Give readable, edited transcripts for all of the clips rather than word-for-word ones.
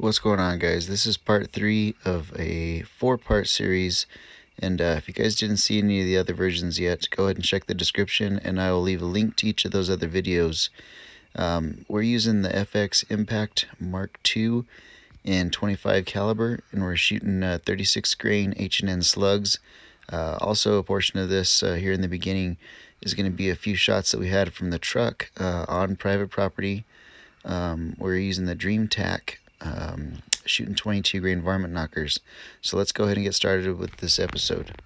What's going on, guys? This is part 3 of a 4-part series, and if you guys didn't see any of the other versions yet, go ahead and check the description and I will leave a link to each of those other videos. We're using the FX Impact MK2 in 25 caliber, and we're shooting 36 grain H&N Slugs. Also, a portion of this here in the beginning is going to be a few shots that we had from the truck on private property. We're using the Dream Tac, shooting 22 grain varmint knockers. So let's go ahead and get started with this episode.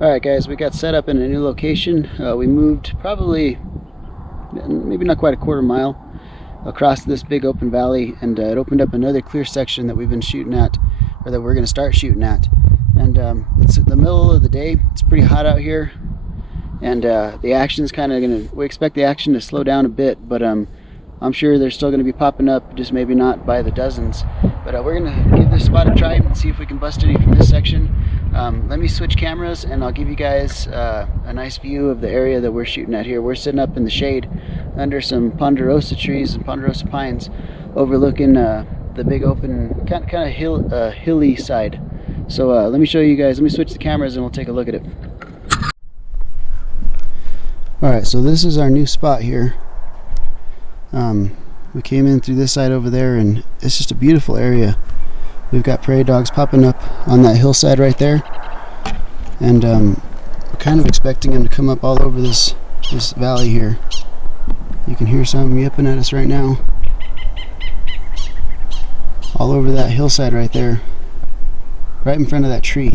Alright guys, we got set up in a new location. We moved probably, maybe not quite a quarter mile across this big open valley, and it opened up another clear section that we've been shooting at, or that we're going to start shooting at. And it's the middle of the day, it's pretty hot out here, and the action's kind of we expect the action to slow down a bit, but I'm sure they're still going to be popping up, just maybe not by the dozens. But we're going to give this spot a try and see if we can bust any from this section. Let me switch cameras and I'll give you guys a nice view of the area that we're shooting at here. We're sitting up in the shade under some ponderosa trees and ponderosa pines, overlooking the big open, kind of hilly side. So let me show you guys. Let me switch the cameras and we'll take a look at it. Alright, so this is our new spot here. We came in through this side over there, and it's just a beautiful area. We've got prairie dogs popping up on that hillside right there, and we're kind of expecting them to come up all over this valley here. You can hear some yipping at us right now, all over that hillside right there, right in front of that tree.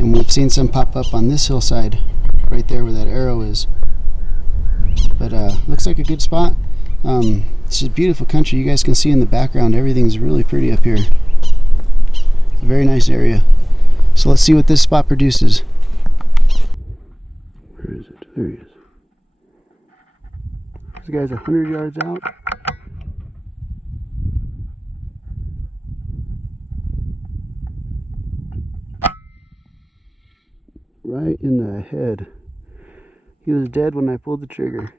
And we've seen some pop up on this hillside right there where that arrow is. But looks like a good spot. It's just beautiful country. You guys can see in the background, everything's really pretty up here. It's a very nice area. So let's see what this spot produces. Where is it? There he is. This guy's 100 yards out. Right in the head. He was dead when I pulled the trigger.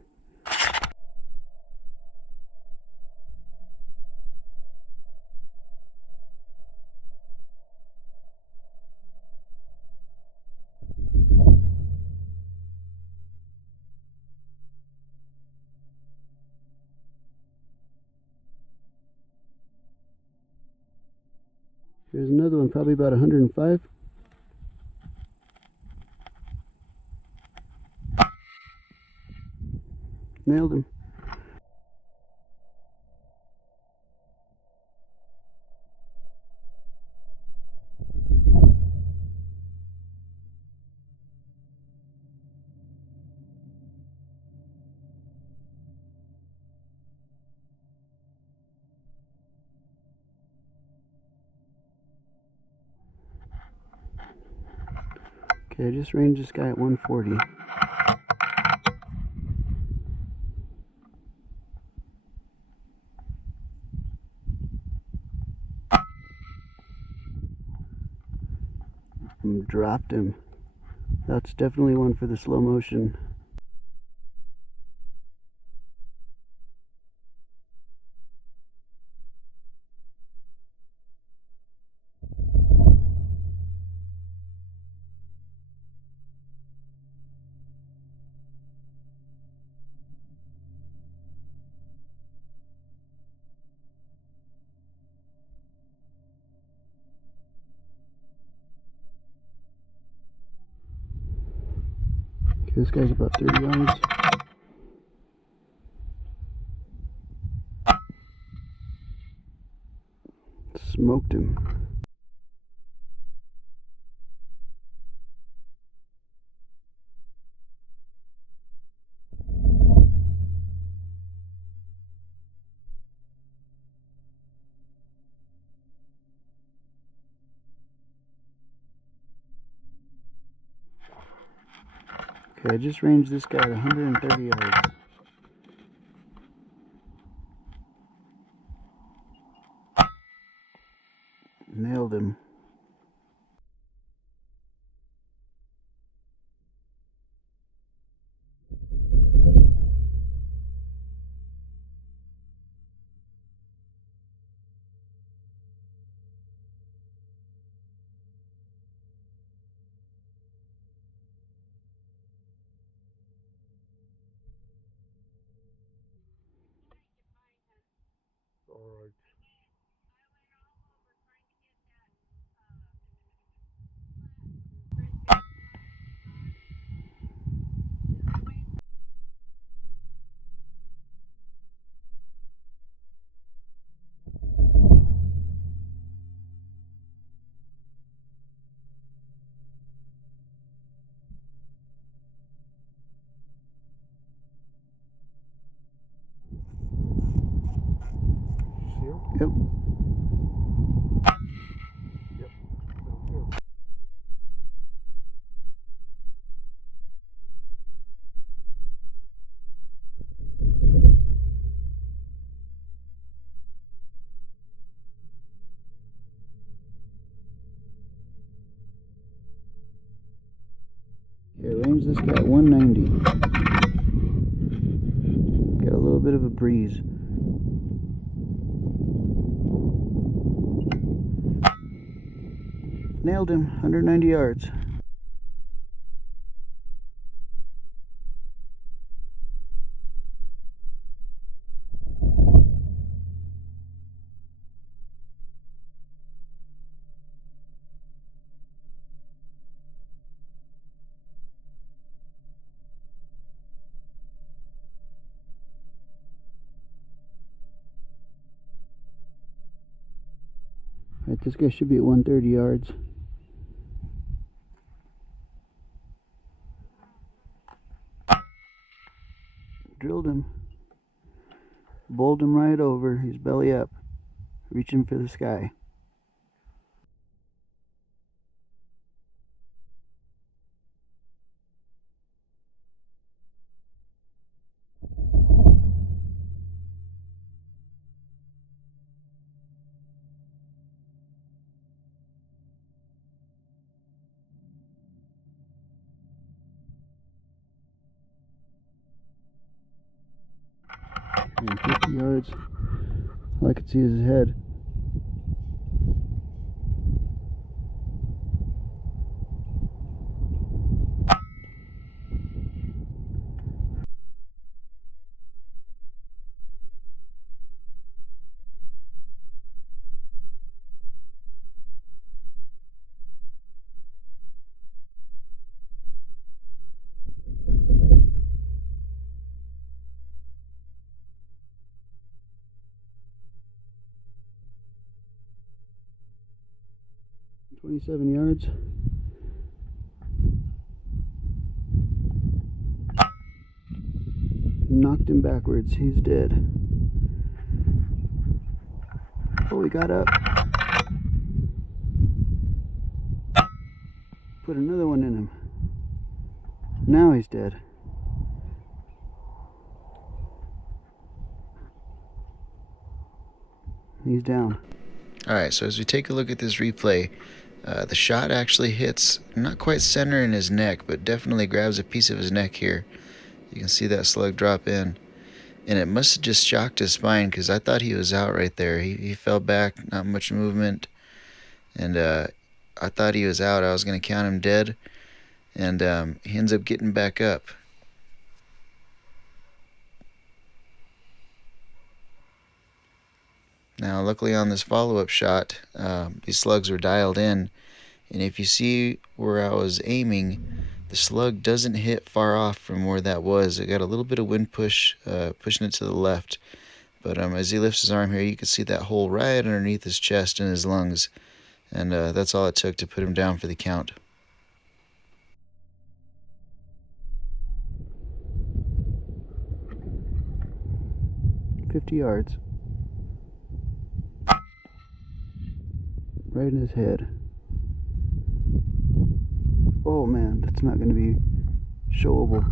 Here's another one, probably about 105. Nailed him. Okay, I just ranged this guy at 140. Dropped him. That's definitely one for the slow motion. Okay, this guy's about 30 yards. Smoked him. Okay, I just ranged this guy at 130 yards. Nailed him. Alright. See him? Yep. Yep. Sounds good. Okay, range this guy at 190. Got a little bit of a breeze. Nailed him, 190 yards. Alright, this guy should be at 130 yards. Drilled him. Bowled him right over. He's belly up. Reaching for the sky. And 50 yards. All I could see is his head. .27 yards. Knocked him backwards. He's dead. Oh, he got up. Put another one in him. Now he's dead. He's down. Alright, so as we take a look at this replay, the shot actually hits not quite center in his neck, but definitely grabs a piece of his neck here. You can see that slug drop in. And it must have just shocked his spine, because I thought he was out right there. He fell back, not much movement. And I thought he was out. I was going to count him dead. And he ends up getting back up. Now, luckily on this follow-up shot, these slugs were dialed in. And if you see where I was aiming, the slug doesn't hit far off from where that was. It got a little bit of wind push, pushing it to the left. But as he lifts his arm here, you can see that hole right underneath his chest and his lungs. And that's all it took to put him down for the count. "50 yards. Right in his head. Oh man, that's not going to be showable."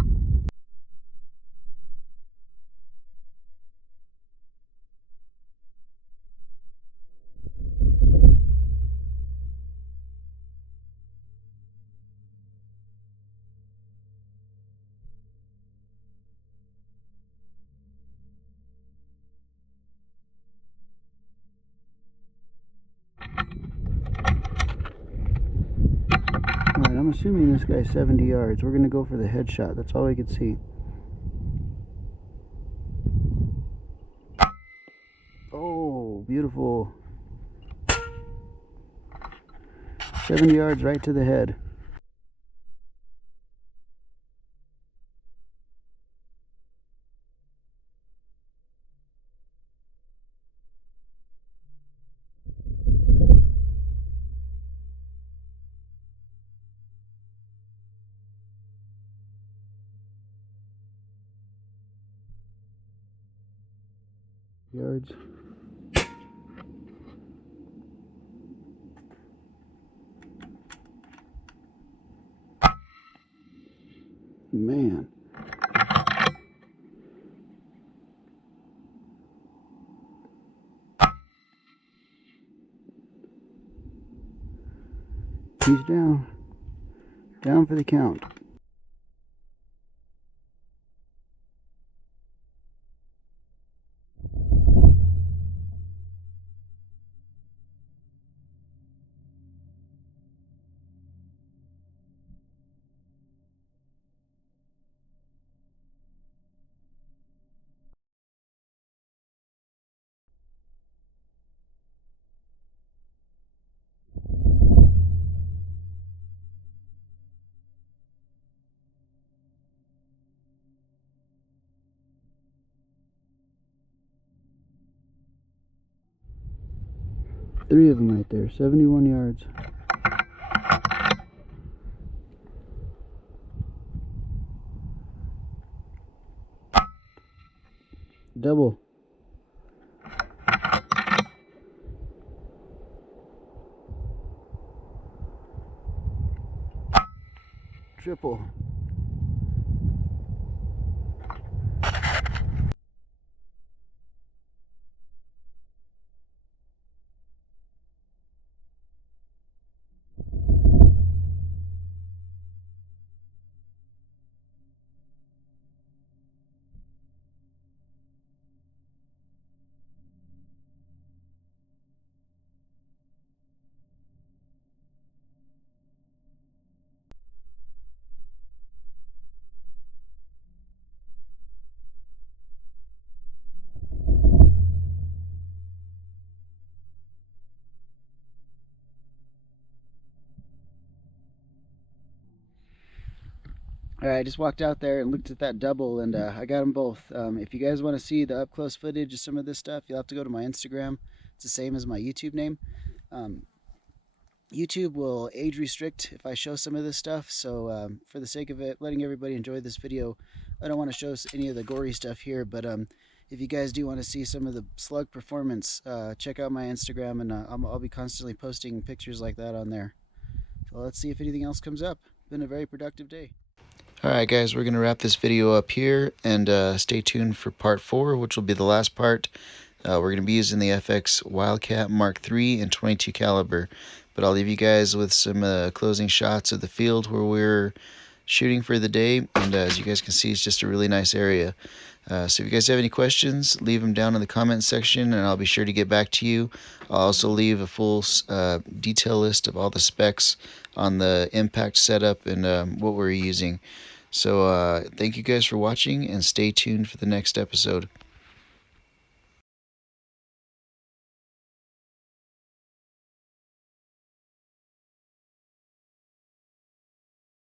Alright, I'm assuming this guy's 70 yards. We're going to go for the headshot. That's all we could see. Oh, beautiful. 70 yards right to the head. Yards. Man. He's down. Down for the count. Three of them right there, 71 yards. Double. Triple. Alright, I just walked out there and looked at that double, and I got them both. If you guys want to see the up-close footage of some of this stuff, you'll have to go to my Instagram. It's the same as my YouTube name. YouTube will age restrict if I show some of this stuff, so for the sake of it, letting everybody enjoy this video, I don't want to show any of the gory stuff here, but if you guys do want to see some of the slug performance, check out my Instagram, and I'll be constantly posting pictures like that on there. So let's see if anything else comes up. Been a very productive day. Alright guys, we're going to wrap this video up here, and stay tuned for part 4, which will be the last part. We're going to be using the FX Wildcat Mark III in 22 caliber, but I'll leave you guys with some closing shots of the field where we're shooting for the day, and as you guys can see, it's just a really nice area. So if you guys have any questions, leave them down in the comment section and I'll be sure to get back to you. I'll also leave a full detail list of all the specs on the impact setup and what we're using. So thank you guys for watching, and stay tuned for the next episode.